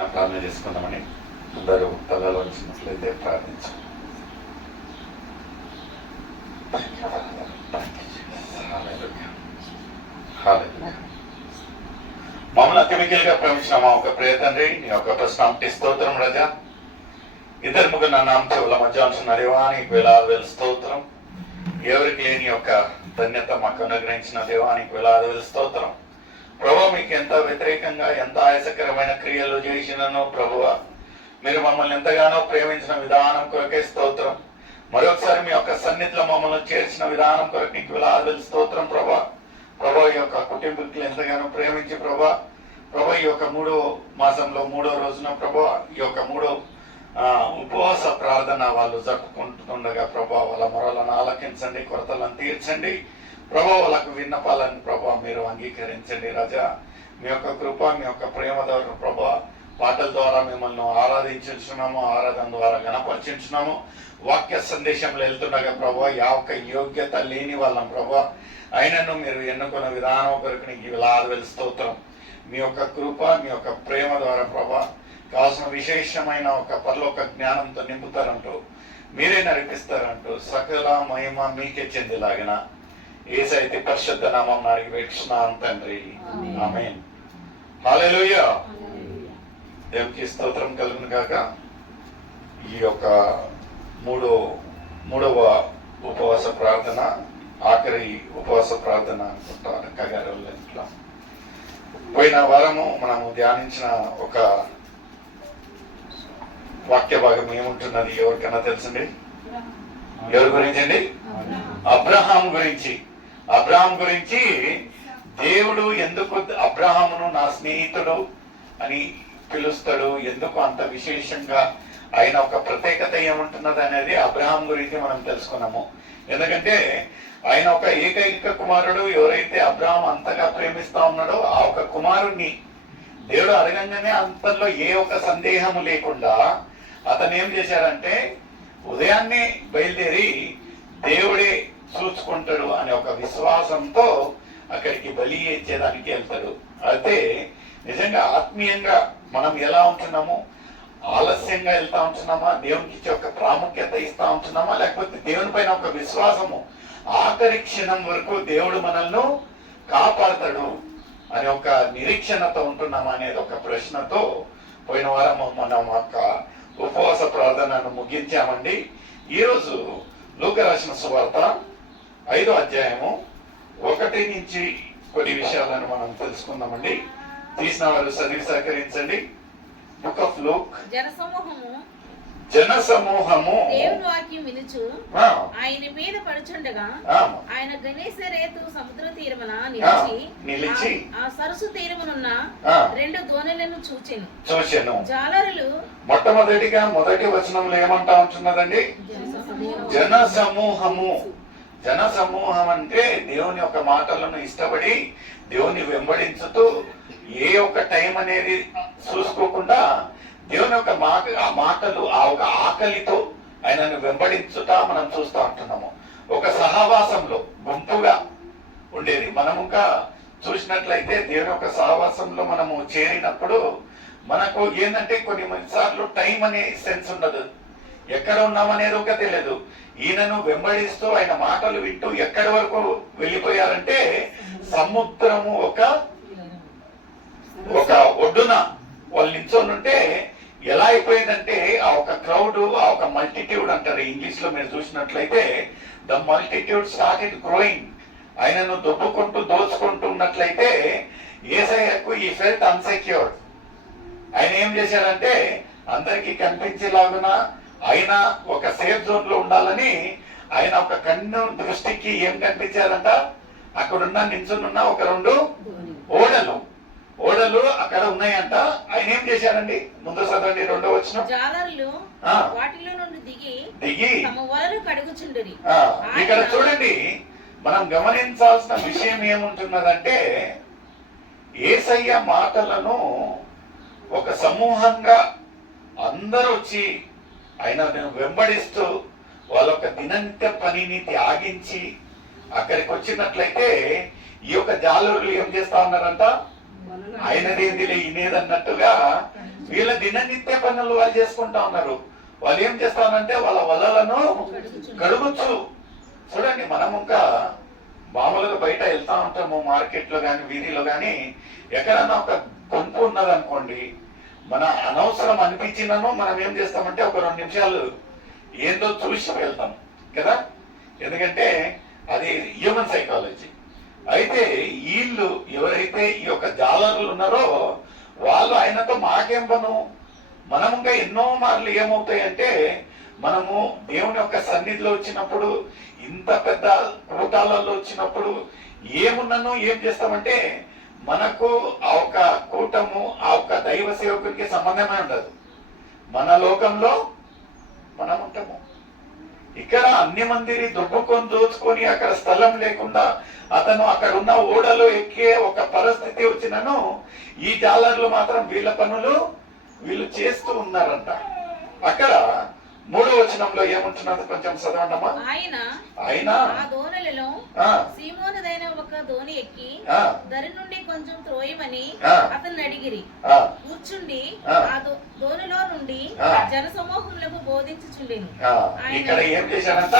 చిన్న ప్రార్థన చేసుకుందామని అందరూ తలలో వచ్చినట్లయితే ప్రార్థించాం. మమ్మల్ని అతి మిగిలిగా ప్రేమించిన మా ఒక ప్రియ తండ్రి, నీ యొక్క ప్రశ్నాంటి స్తోత్రం రాజా. ఇద్దరు ముగ్గురు నా నామ చెవుల మధ్య ఉంటున్నారేవా, నీకు వేలాది స్తోత్రం. ఎవరికి లేని యొక్క ధన్యత మాకు అనుగ్రహించిన దేవా, నీకు వేలాది స్తోత్రం. ప్రభు, మీకు ఎంత వ్యతిరేకంగా ఎంత ఆయాసకరమైన క్రియలు చేసినను ప్రభువ, మీరు మమ్మల్ని ఎంతగానో ప్రేమించిన విధానం కొరకే స్తోత్రం. మరొకసారి మీ యొక్క సన్నిధిలో మమ్మల్ని చేర్చిన విధానం కొరకు నీకు వేలాది స్తోత్రం ప్రభా. ప్రభా, ఈ యొక్క కుటుంబీకులు ఎంతగానో ప్రేమించి ప్రభా, ఈ యొక్క 3వ మాసంలో 3వ రోజున ప్రభా, ఈ యొక్క 3వ ఉపవాస ప్రార్థన వాళ్ళు జరుపుకుంటుండగా ప్రభా, వాళ్ళ మొరలను ఆలకించండి, కొరతలను తీర్చండి ప్రభా, వాళ్ళకు విన్నపాలను ప్రభా మీరు అంగీకరించండి రాజా. మీ యొక్క కృప, మీ యొక్క ప్రేమ ద్వారా ప్రభా, పాటల ద్వారా మిమ్మల్ని ఆరాధించున్నాము, ఆరాధన ద్వారా గణపరిచున్నాము. వాక్య సందేశంలో వెళ్తుండగా ప్రభా, యొక్క యోగ్యత లేని వాళ్ళం ప్రభా, అయినను మీరు ఎన్నుకున్న విధానం కొరకు నీకు వేలాది స్తోత్రం. మీ యొక్క కృప, మీ యొక్క ప్రేమ ద్వారా ప్రభా కావాల్సిన విశేషమైన ఒక పరలోక జ్ఞానంతో నింపుతారంటూ, మీరే నడిపిస్తారంటూ సకల మహిమ మీకే చెందేలాగిన యేసయ్య పరిశుద్ధ నామం అడిగి వేడుచున్నాను తండ్రి, ఆమేన్. హల్లెలూయా. దేవునికి స్తోత్రం కలుగును గాక. ఈ యొక్క మూడవ ఉపవాస ప్రార్థన, ఆఖరి ఉపవాస ప్రార్థన అనుకుంటాను కగారు ఇంట్లో. పోయిన వారము మనము ధ్యానించిన ఒక వాక్య భాగం ఏముంటున్నది ఎవరికైనా తెలుసండి? ఎవరి గురించి అండి? అబ్రహాం గురించి. అబ్రహాం గురించి దేవుడు ఎందుకు అబ్రహామును నా స్నేహితుడు అని పిలుస్తాడు, ఎందుకు అంత విశేషంగా ఆయన ఒక ప్రత్యేకత ఏముంటున్నది అనేది అబ్రహాం గురించి మనం తెలుసుకున్నాము. ఎందుకంటే ఆయన ఒక ఏకైక కుమారుడు. ఎవరైతే అబ్రహాం అంతగా ప్రేమిస్తా ఉన్నాడో ఆ ఒక కుమారుణ్ణి దేవుడు అడగంగానే అంతలో ఏ ఒక సందేహము లేకుండా అతను ఏం చేశాడంటే, ఉదయాన్నే బయలుదేరి దేవుడే చూసుకుంటాడు అనే ఒక విశ్వాసంతో అక్కడికి బలి ఇచ్చేదానికి వెళ్తాడు. అయితే నిజంగా ఆత్మీయంగా మనం ఎలా ఉంటున్నాము? ఆలస్యంగా వెళ్తా ఉంటున్నామా? దేవునికి ఇచ్చే ఒక ప్రాముఖ్యత ఇస్తా ఉంటున్నామా? లేకపోతే దేవుని పైన ఒక విశ్వాసము, ఆఖరి క్షణం వరకు దేవుడు మనల్ని కాపాడతాడు అనే ఒక నిరీక్షణతో ఉంటున్నామా అనేది ఒక ప్రశ్నతో పోయిన వారం మనం ఒక ఉపవాస ప్రార్థనను ముగించామండి. ఈరోజు లూకా రాసిన సువార్త 5వ అధ్యాయము 1 నుంచి కొన్ని విషయాలను మనం తెలుసుకుందామండి. తీసిన వారు చదివి సహకరించండి. Book of Luke. జనసమూహము దేవుని వాక్యం వినుచు ఆయన మీద పడుచుండగా ఆయన గనేసరేతు సముద్ర తీరమున నిలిచి ఆ సరస్సు తీరమునున్న 2 దోణులను చూచెను. జాలరులు మొదటి వచనంలో ఏమంటా ఉంటున్నదండి? జనసమూహము. జనసమూహం అంటే దేవుని యొక్క మాటలను ఇష్టపడి దేవుని వెంబడించుతూ ఏ ఒక్క టైం అనేది చూసుకోకుండా దేవుని యొక్క మాటలు ఆ ఒక ఆకలితో ఆయనను వెంబడించుతా మనం చూస్తూ ఉంటున్నాము. ఒక సహవాసంలో గుంపుగా ఉండేది. మనం ఇంకా చూసినట్లయితే దేవుని యొక్క సహవాసంలో మనము చేరినప్పుడు మనకు ఏంటంటే కొన్నిసార్లు టైం అనే సెన్స్ ఉండదు, ఎక్కడ ఉన్నామనేది ఒక తెలియదు. ఈయనను వెంబడిస్తూ ఆయన మాటలు వింటూ ఎక్కడి వరకు వెళ్ళిపోయారంటే సముద్రము ఒక ఒడ్డున వాళ్ళు నిల్చొని ఉంటే ఎలా అయిపోయిందంటే ఆ ఒక క్రౌడ్, ఆ ఒక మల్టిట్యూడ్ అంటారు ఇంగ్లీష్ లో మీరు చూసినట్లయితే, ద మల్టిట్యూడ్ స్టార్టెడ్ గ్రోయింగ్. ఆయనను దొబ్బుకుంటూ దోచుకుంటూ ఉన్నట్లయితే యేసయ్యకు ఈ ఫెల్ట్ అన్సెక్యూర్డ్. ఆయన ఏం చేశాడంటే అందరికీ కనిపించేలాగున ఆయన ఒక సేఫ్ జోన్ లో ఉండాలని ఆయన ఒక కన్ను దృష్టికి ఏం కనిపించారంట, అక్కడున్న నించున్న ఒక 2 ఓడలు అక్కడ ఉన్నాయంట. ఆయన ఏం చేశారండి? ముందు చదవండి 2వ వచనం. జాలరులు వాటిలో నుండి దిగి తమ వలలు కడుగుచుండిరి. ఇక్కడ చూడండి, మనం గమనించాల్సిన విషయం ఏముంటున్నదంటే యేసయ్య మాటలను ఒక సమూహంగా అందరూ వచ్చి ఆయనను వెంబడిస్తూ వాళ్ళ యొక్క దిననిత్య పనిని త్యాగించి అక్కడికి వచ్చినట్లయితే ఈ యొక్క జాలరులు ఏం చేస్తా ఉన్నారంట, ఆయనదేదిలే ఇనేదన్నట్టుగా వీళ్ళ దిననిత్య పనులు వాళ్ళు చేసుకుంటా ఉన్నారు. వాళ్ళు ఏం చేస్తారంటే వాళ్ళ వలలను కడుగుచ్చు. చూడండి, మనం ఇంకా మామూలుగా బయట వెళ్తా ఉంటాము, మార్కెట్ లో కానీ వీధిలో కానీ ఎక్కడన్నా ఒక కొంపు ఉన్నదనుకోండి, మన అనవసరం అనిపించినను మనం ఏం చేస్తామంటే ఒక 2 నిమిషాలు ఏందో చూసి వెళ్తాం కదా, ఎందుకంటే అది హ్యూమన్ సైకాలజీ. అయితే వీళ్ళు ఎవరైతే ఈ యొక్క జాలర్లు ఉన్నారో వాళ్ళు ఆయనతో మాకేం పను, మనం ఇంకా ఎన్నో మార్లు ఏమవుతాయంటే మనము దేవుని యొక్క సన్నిధిలో వచ్చినప్పుడు, ఇంత పెద్ద కూటాలలో వచ్చినప్పుడు ఏమున్నానో ఏం చేస్తామంటే మనకు ఆ ఒక కూటము, ఆ ఒక దైవ సేవకునికి సంబంధమే ఉండదు. మన లోకంలో మనం ఉంటాము. ఇక్కడ అన్ని మందిని దుబ్బుకొని దోచుకొని అక్కడ స్థలం లేకుండా అతను అక్కడ ఉన్న ఓడలో ఎక్కే ఒక పరిస్థితి వచ్చినను ఈ జాలర్లు మాత్రం వీళ్ళ పనులు వీళ్ళు చేస్తూ ఉన్నారంట. అక్కడ 3వ వచనంలో ఏముంటున్నది కొంచెం చదవండమ్మా. ఆయన ఆ దోణిలలో సీమోనుదైన ఒక దోణి ఎక్కి దరి నుండి కొంచెం త్రోయమని అతన్ని అడిగిరి. కూర్చుండి ఆ దోణిలో నుండి జన సమూహములకు బోధించుచుండెను. ఇక్కడ ఏం చేశాడంట,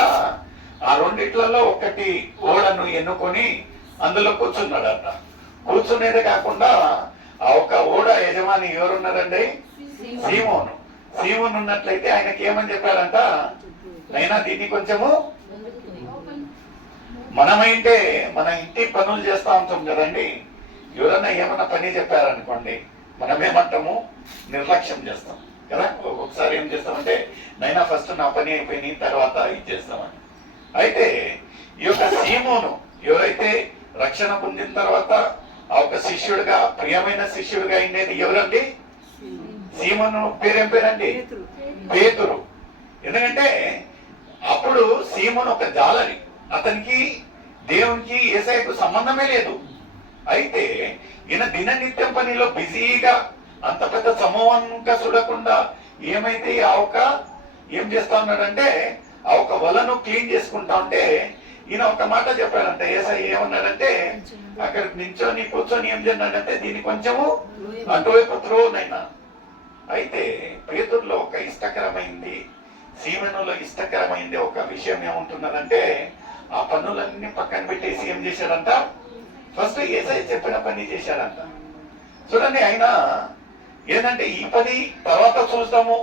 ఆ రెండిట్లలో ఒకటి ఓడను ఎన్నుకొని అందులో కూర్చున్నాడంట. కూర్చునేదే కాకుండా ఆ ఒక ఓడ యజమాని ఎవరున్నారండి? సీమోను. సీమోను ఉన్నట్లయితే ఆయనకి ఏమని చెప్పాడంట, నైనా దీన్ని కొంచెము, మనమైతే మన ఇంటి పనులు చేస్తా ఉంటాం కదండి, ఎవరన్నా ఏమన్నా పని చెప్పారనుకోండి మనం ఏమంటాము, నిర్లక్ష్యం చేస్తాం కదా. ఒక్కొక్కసారి ఏం చేస్తామంటే నైనా ఫస్ట్ నా పని అయిపోయిన తర్వాత ఇది చేస్తామని. అయితే ఈ యొక్క సీమోను ఎవరైతే రక్షణ పొందిన తర్వాత ఆ ఒక శిష్యుడిగా, ప్రియమైన శిష్యుడిగా అయినది ఎవరండి? సీమోను పేరేం పేరండి? పేతురు. ఎందుకంటే అప్పుడు సీమోను ఒక జాలరి, అతనికి దేవునికి యేసయ్యకు సంబంధమే లేదు. అయితే ఈయన దిననిత్యం పనిలో బిజీగా అంత పెద్ద సమూహంగా చూడకుండా ఏమైతే ఆ ఒక ఏం చేస్తా ఉన్నాడంటే ఆ ఒక వలను క్లీన్ చేసుకుంటా ఉంటే ఈయన ఒక మాట చెప్పాడంట. యేసయ్య ఏమన్నాడంటే అక్కడ నించొని కూర్చొని ఏం చేయాలంటే దీన్ని కొంచెము అటువైపు త్రోనైనా. అయితే పేతురులో ఒక ఇష్టకరమైంది, సీమనులో ఇష్టకరమైంది ఒక విషయం ఏముంటున్నదంటే ఆ పనులన్నీ పక్కన పెట్టేసి ఏం చేశాడంట, ఫస్ట్ యేసయ్య చెప్పిన పని చేశాడంట. చూడండి, ఆయన ఏంటంటే ఈ పని తర్వాత చూస్తాము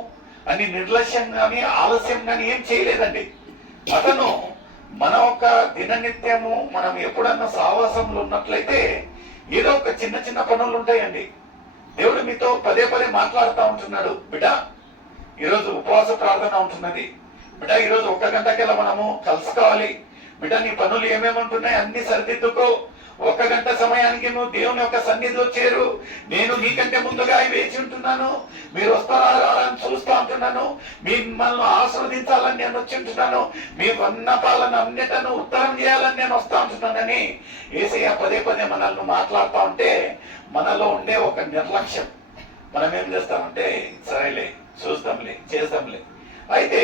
అని నిర్లక్ష్యం కానీ ఆలస్యం కానీ ఏం చేయలేదండి. అతను మన ఒక దిననిత్యము మనం ఎప్పుడన్నా సావాసంలో ఉన్నట్లయితే ఏదో ఒక చిన్న చిన్న పనులు ఉంటాయండి. దేవుడు మీతో పదే పదే మాట్లాడుతూ ఉంటున్నాడు, బిడ్డ ఈరోజు ఉపవాస ప్రార్థన ఉంటున్నది, బిడ్డ ఈరోజు 1 గంటకెలా మనము కలుసుకోవాలి, బిడ్డ నీ పనులు ఏమేమి ఉంటున్నాయి అన్ని సరిదిద్దుకో, 1 గంట సమయానికి నువ్వు దేవుని యొక్క సన్నిధిలో చేరు, నేను నీకంటే ముందుగా వేచి ఉంటున్నాను, మీరు వస్తారా అని చూస్తూ ఉంటున్నాను, మిమ్మల్ని ఆస్వాదించాలని నేను వచ్చి ఉంటున్నాను, మీ విన్నపాలను అన్నిటను ఉత్తరం చేయాలని నేను వస్తా ఉంటున్నానని యేసయ్య పదే పదే మనల్ని మాట్లాడుతూ ఉంటే మనలో ఉండే ఒక నిర్లక్ష్యం, మనం ఏం చేస్తామంటే సరేలే చూస్తాంలే చేస్తాంలే. అయితే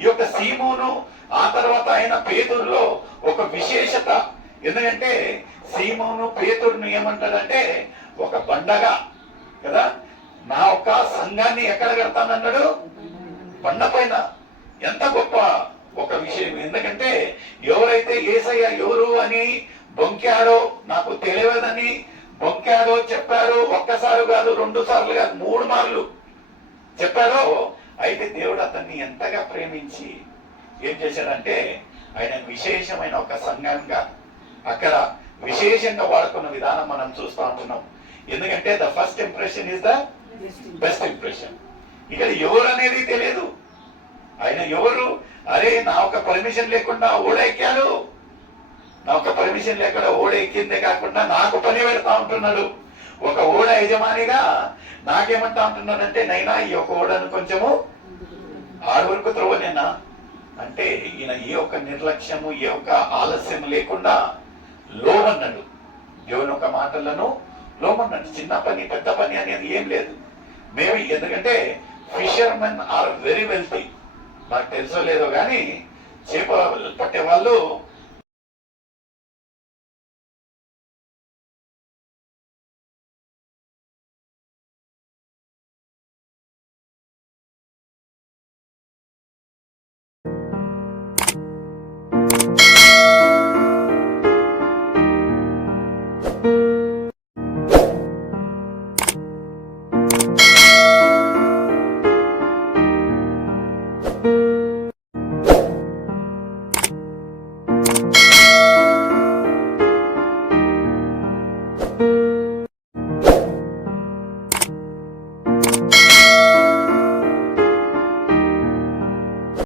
ఈ యొక్క సీమోను ఆ తర్వాత ఆయన పేతురులో ఒక విశేషత, ఎందుకంటే సీమోను పేతురును ఏమంటాడంటే ఒక బండగా కదా, నా ఒక సంఘాన్ని ఎక్కడ కడతానన్నాడు, బండ పైన. ఎంత గొప్ప ఒక విషయం, ఎందుకంటే ఎవరైతే యేసయ్య ఎవరు అని బొంకాడో, నాకు తెలియదని బొంకాడో చెప్పారో, ఒక్కసారి కాదు 2 సార్లు కాదు 3 మార్లు చెప్పారో, అయితే దేవుడు అతన్ని ఎంతగా ప్రేమించి ఏం చేశాడంటే ఆయన విశేషమైన ఒక సంఘంగా అక్కడ విశేషంగా వాడుకున్న విధానం మనం చూస్తూ ఉంటున్నాం. ఎందుకంటే the first impression is the best impression. ఇక్కడ ఎవరు అనేది తెలియదు, ఆయన ఎవరు, అరే నా ఒక పర్మిషన్ లేకుండా ఓడ ఎక్కాడు, నా ఒక పర్మిషన్ లేకుండా ఓడ ఎక్కిందే కాకుండా నాకు పని పెడతా ఉంటున్నాడు. ఒక ఓడ యజమానిగా నాకేమంటా ఉంటున్నాడంటే నైనా ఈ యొక్క ఓడను కొంచెము ఆడి వరకు త్రోవనేనా అంటే ఈయన ఏ ఒక్క నిర్లక్ష్యము ఏ ఒక్క ఆలస్యం లేకుండా లోమన్నాడు. దేవుని ఒక మాటలను లోమన్నాడు. చిన్న పని పెద్ద పని అనేది ఏం లేదు. మేము ఎందుకంటే ఫిషర్మెన్ ఆర్ వెరీ వెల్తీ, నాకు తెలుసో లేదో కానీ చేప పట్టే వాళ్ళు స్తోత్రం.